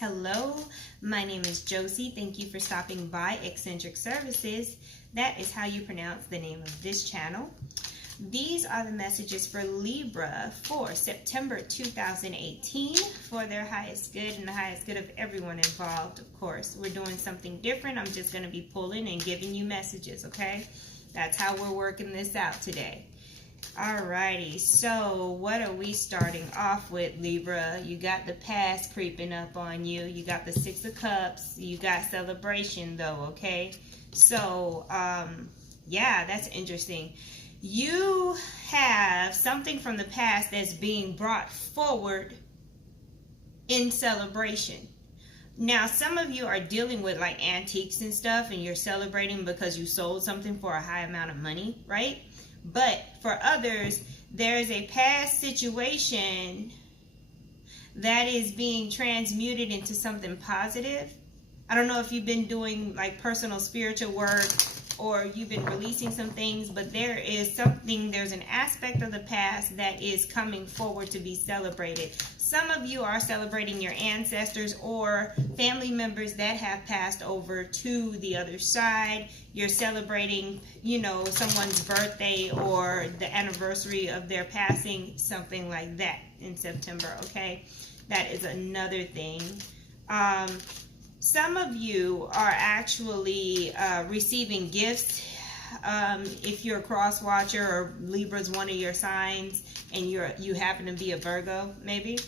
Hello, my name is Josie. Thank you for stopping by Eccentric Services. That is how you pronounce the name of this channel. These are the messages for Libra for September 2018 for their highest good and the highest good of everyone involved, of course. We're doing something different. I'm just going to be pulling and giving you messages, okay? That's how we're working this out today. Alrighty, so what are we starting off with, Libra? You got the past creeping up on you. You got the Six of Cups. You got celebration, though, okay? So, yeah, that's interesting. You have something from the past that's being brought forward in celebration. Now, some of you are dealing with like antiques and stuff, and you're celebrating because you sold something for a high amount of money, right? But for others, there's a past situation that is being transmuted into something positive. I don't know if you've been doing like personal spiritual work or you've been releasing some things, but there is something, there's an aspect of the past that is coming forward to be celebrated. Some of you are celebrating your ancestors or family members that have passed over to the other side. You're celebrating, you know, someone's birthday or the anniversary of their passing, something like that in September, okay? That is another thing. Some of you are actually receiving gifts. If you're a cross watcher or Libra's one of your signs and you happen to be a Virgo, maybe.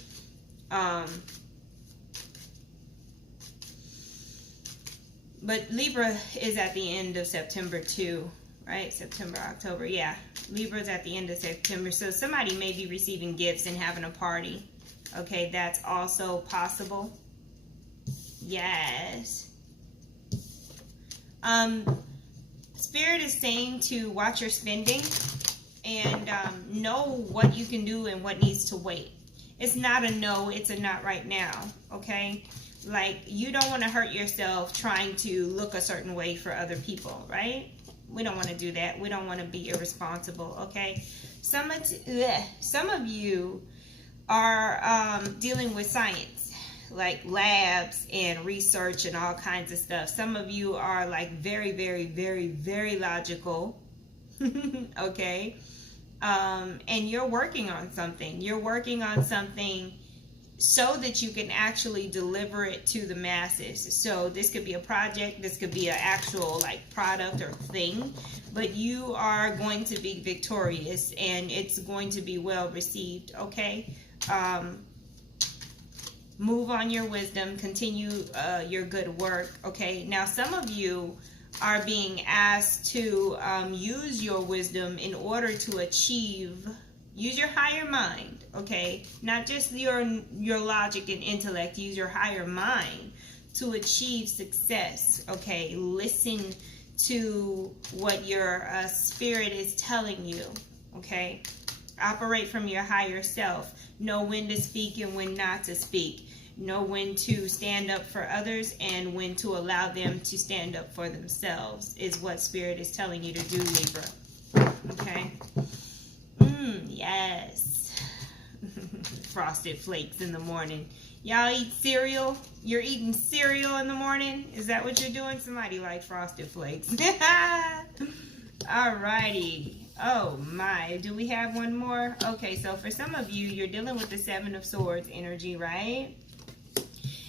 But Libra is at the end of September too, right? September, October, yeah. Libra's at the end of September. So somebody may be receiving gifts and having a party. Okay, that's also possible. Yes. Spirit is saying to watch your spending and know what you can do and what needs to wait. It's not a no, it's a not right now, okay? Like, you don't want to hurt yourself trying to look a certain way for other people, right? We don't want to do that. We don't want to be irresponsible, okay? Some of you are dealing with science, like labs and research and all kinds of stuff. Some of you are like very, very, very, very logical, okay? And you're working on something. You're working on something so that you can actually deliver it to the masses. So this could be a project, this could be an actual like product or thing, but you are going to be victorious and it's going to be well received, okay? Move on your wisdom, continue your good work, okay? Now, some of you are being asked to use your wisdom in order to achieve, use your higher mind, okay? Not just your logic and intellect, use your higher mind to achieve success, okay? Listen to what your spirit is telling you, okay? Operate from your higher self. Know when to speak and when not to speak. Know when to stand up for others and when to allow them to stand up for themselves is what Spirit is telling you to do, Libra. Okay? Yes. Frosted Flakes in the morning. Y'all eat cereal? You're eating cereal in the morning? Is that what you're doing? Somebody like Frosted Flakes. Alrighty. Oh my, do we have one more? Okay, so for some of you, you're dealing with the Seven of Swords energy, right?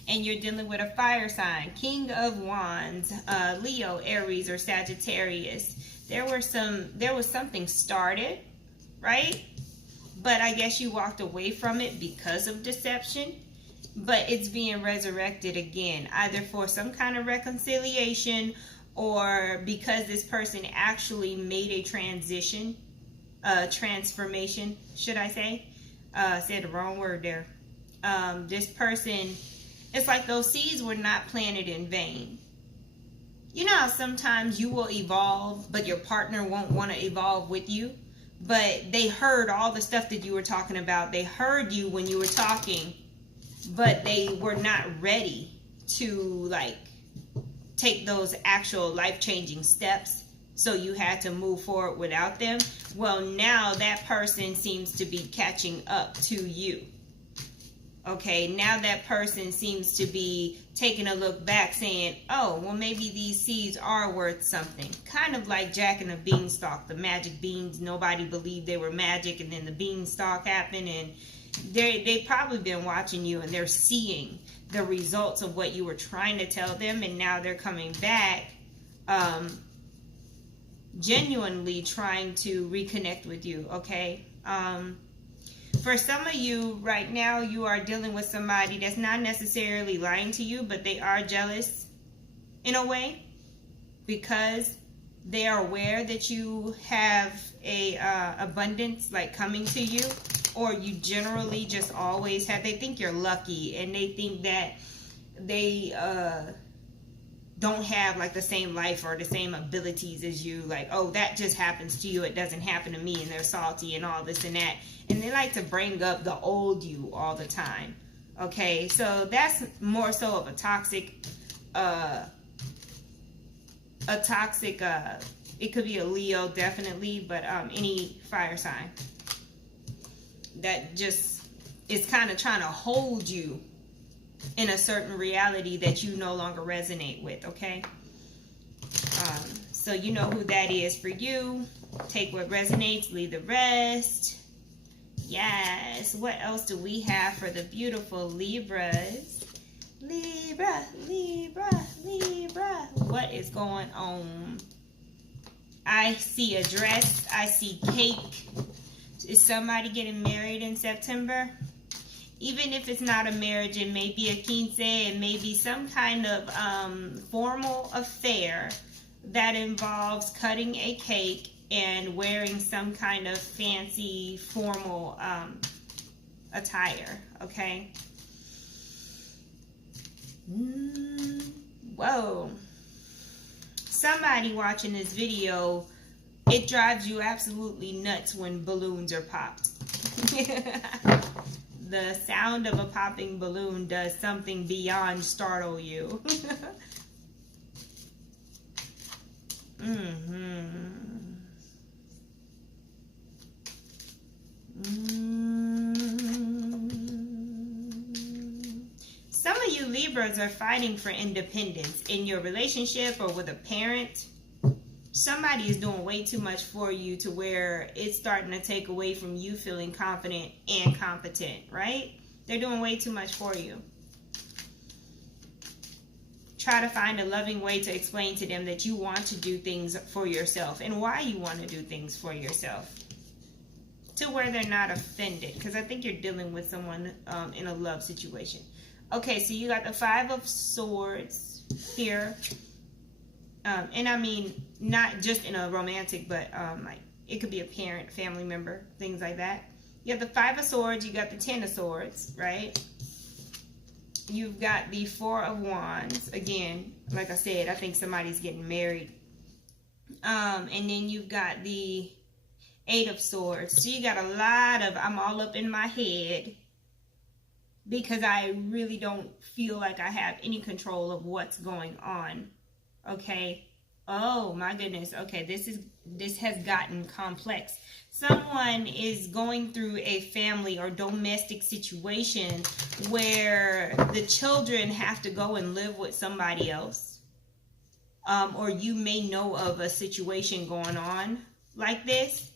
And you're dealing with a fire sign, King of Wands, Leo, Aries, or Sagittarius. There was something started, right? But I guess you walked away from it because of deception. But it's being resurrected again, either for some kind of reconciliation or because this person actually made a transition, transformation, should I say? Said the wrong word there. This person, it's like those seeds were not planted in vain. You know how sometimes you will evolve, but your partner won't want to evolve with you? But they heard all the stuff that you were talking about. They heard you when you were talking, but they were not ready to like take those actual life-changing steps, so you had to move forward without them. Well, now that person seems to be catching up to you. Okay, now that person seems to be taking a look back saying, oh, well, maybe these seeds are worth something. Kind of like Jack and the Beanstalk, the magic beans. Nobody believed they were magic, and then the beanstalk happened, and they've probably been watching you, and they're seeing the results of what you were trying to tell them, and now they're coming back genuinely trying to reconnect with you, okay? For some of you right now, you are dealing with somebody that's not necessarily lying to you, but they are jealous in a way because they are aware that you have a abundance like coming to you, or you generally just always have. They think you're lucky, and they think that they don't have like the same life or the same abilities as you. Like, oh, that just happens to you, it doesn't happen to me, and they're salty and all this and that. And they like to bring up the old you all the time. Okay, so that's more so of a toxic, it could be a Leo, definitely, but any fire sign that just is kind of trying to hold you in a certain reality that you no longer resonate with, okay? So you know who that is for you. Take what resonates, leave the rest. Yes, what else do we have for the beautiful Libras? Libra, Libra, Libra. What is going on? I see a dress. I see cake. Is somebody getting married in September? Even if it's not a marriage, it may be a quince, it may be some kind of formal affair that involves cutting a cake and wearing some kind of fancy formal attire, okay? Whoa. Somebody watching this video, it drives you absolutely nuts when balloons are popped. The sound of a popping balloon does something beyond startle you. Some of you Libras are fighting for independence in your relationship or with a parent. Somebody is doing way too much for you to where it's starting to take away from you feeling confident and competent, right? They're doing way too much for you. Try to find a loving way to explain to them that you want to do things for yourself and why you want to do things for yourself, to where they're not offended, because I think you're dealing with someone in a love situation. Okay, so you got the Five of Swords here. And I mean, not just in a romantic, but like it could be a parent, family member, things like that. You have the Five of Swords, you got the Ten of Swords, right? You've got the Four of Wands. Again, like I said, I think somebody's getting married. And then you've got the Eight of Swords. So you got a lot of, I'm all up in my head because I really don't feel like I have any control of what's going on. Okay. Oh my goodness. Okay, this has gotten complex. Someone is going through a family or domestic situation where the children have to go and live with somebody else. Or you may know of a situation going on like this.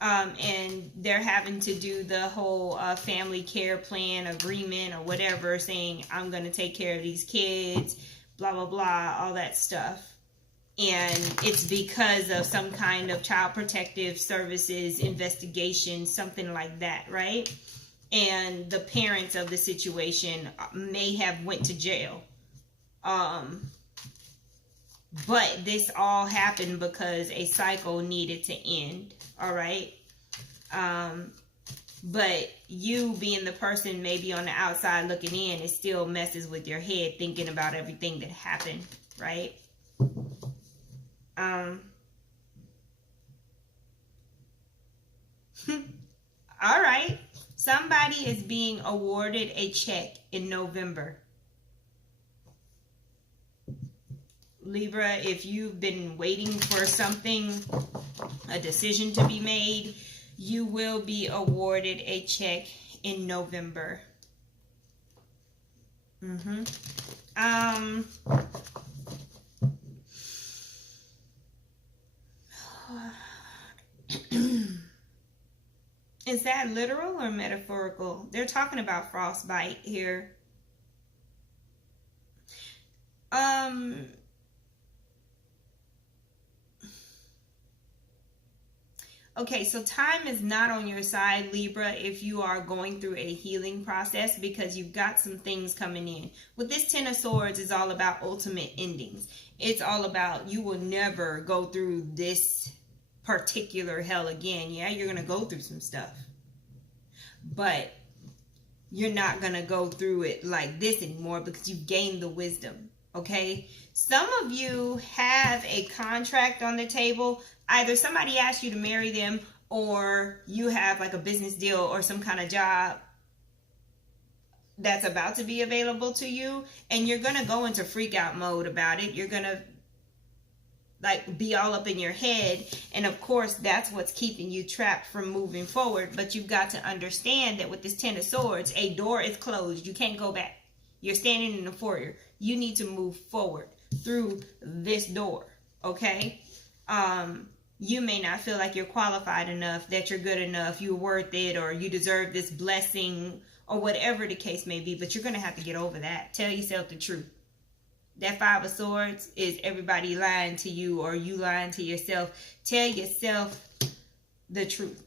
And they're having to do the whole family care plan agreement or whatever, saying, I'm going to take care of these kids, blah, blah, blah, all that stuff. And it's because of some kind of child protective services investigation, something like that, right? And the parents of the situation may have went to jail. But this all happened because a cycle needed to end, all right? But you being the person maybe on the outside looking in, it still messes with your head thinking about everything that happened, right? All right. Somebody is being awarded a check in November. Libra, if you've been waiting for something, a decision to be made, you will be awarded a check in November. Is that literal or metaphorical? They're talking about frostbite here. Okay, so time is not on your side, Libra, if you are going through a healing process, because you've got some things coming in. With this Ten of Swords, is all about ultimate endings. It's all about you will never go through this particular hell again. Yeah, you're going to go through some stuff, but you're not going to go through it like this anymore because you've gained the wisdom. Okay, some of you have a contract on the table. Either somebody asked you to marry them, or you have like a business deal or some kind of job that's about to be available to you, and you're gonna go into freak out mode about it. You're gonna like be all up in your head, and of course that's what's keeping you trapped from moving forward. But you've got to understand that with this Ten of Swords, a door is closed. You can't go back. You're standing in the foyer. You need to move forward through this door. Okay, you may not feel like you're qualified enough, that you're good enough, you're worth it, or you deserve this blessing, or whatever the case may be, but you're going to have to get over that. Tell yourself the truth. That Five of Swords is everybody lying to you, or you lying to yourself. Tell yourself the truth,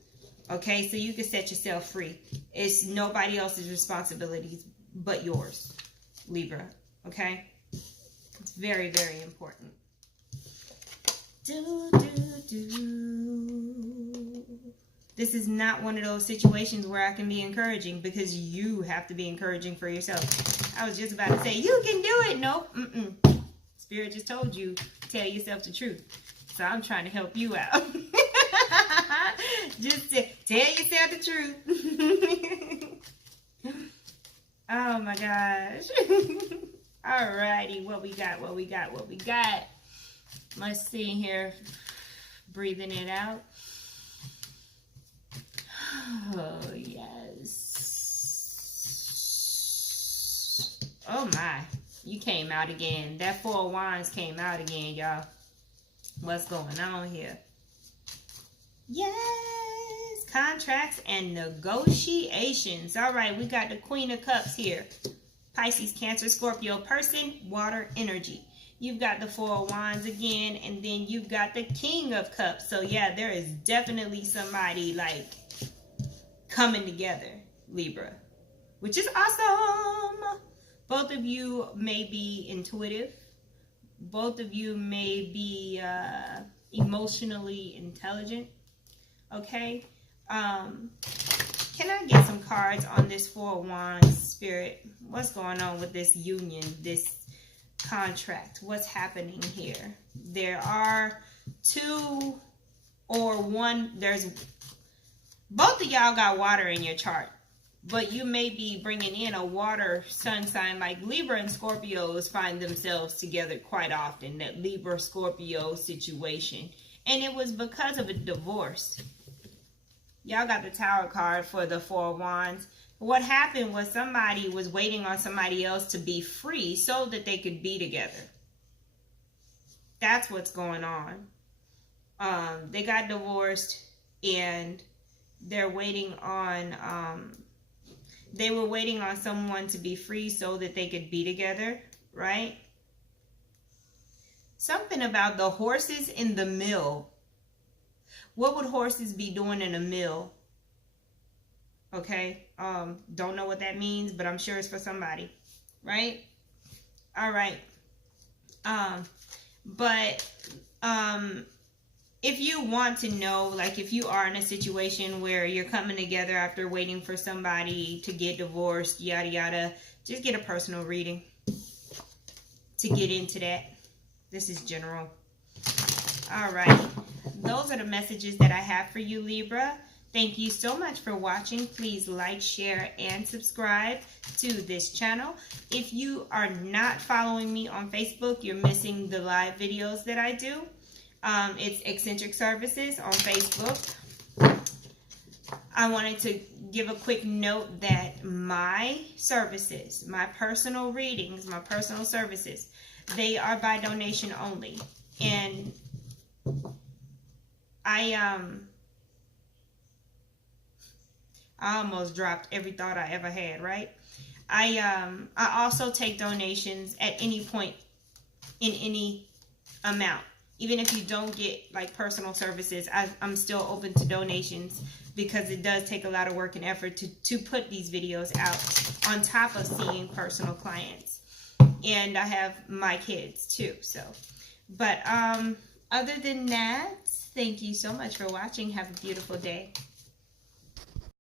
okay? So you can set yourself free. It's nobody else's responsibilities but yours, Libra, okay? It's very, very important. This is not one of those situations where I can be encouraging, because you have to be encouraging for yourself. I was just about to say, you can do it. Nope. Spirit just told you, tell yourself the truth. So I'm trying to help you out. Just tell yourself the truth. Oh my gosh. Alrighty, what we got. Let's see here. Breathing it out. Oh, yes. Oh, my. You came out again. That Four of Wands came out again, y'all. What's going on here? Yes. Contracts and negotiations. All right, we got the Queen of Cups here. Pisces, Cancer, Scorpio person, water energy. You've got the Four of Wands again, and then you've got the King of Cups. So, yeah, there is definitely somebody, like, coming together, Libra, which is awesome. Both of you may be intuitive. Both of you may be emotionally intelligent. Okay? Can I get some cards on this Four of Wands, Spirit? What's going on with this union, this contract? What's happening here? There are two or one. There's both of y'all got water in your chart, but you may be bringing in a water sun sign. Like Libra and Scorpios find themselves together quite often, that Libra Scorpio situation, and it was because of a divorce. Y'all got the Tower card for the Four of Wands. What happened was somebody was waiting on somebody else to be free so that they could be together. That's what's going on. They got divorced, and they're waiting on, they were waiting on someone to be free so that they could be together, right? Something about the horses in the mill. What would horses be doing in a mill? Okay, don't know what that means, but I'm sure it's for somebody, right? All right. If you want to know, like if you are in a situation where you're coming together after waiting for somebody to get divorced, yada yada, just get a personal reading to get into that. This is general. All right. Those are the messages that I have for you, Libra. Thank you so much for watching. Please like, share, and subscribe to this channel. If you are not following me on Facebook, you're missing the live videos that I do. It's Eccentric Services on Facebook. I wanted to give a quick note that my services, my personal readings, my personal services, they are by donation only. And I almost dropped every thought I ever had, right? I also take donations at any point in any amount. Even if you don't get like personal services, I'm still open to donations, because it does take a lot of work and effort to put these videos out on top of seeing personal clients. And I have my kids too. So, but other than that, thank you so much for watching. Have a beautiful day.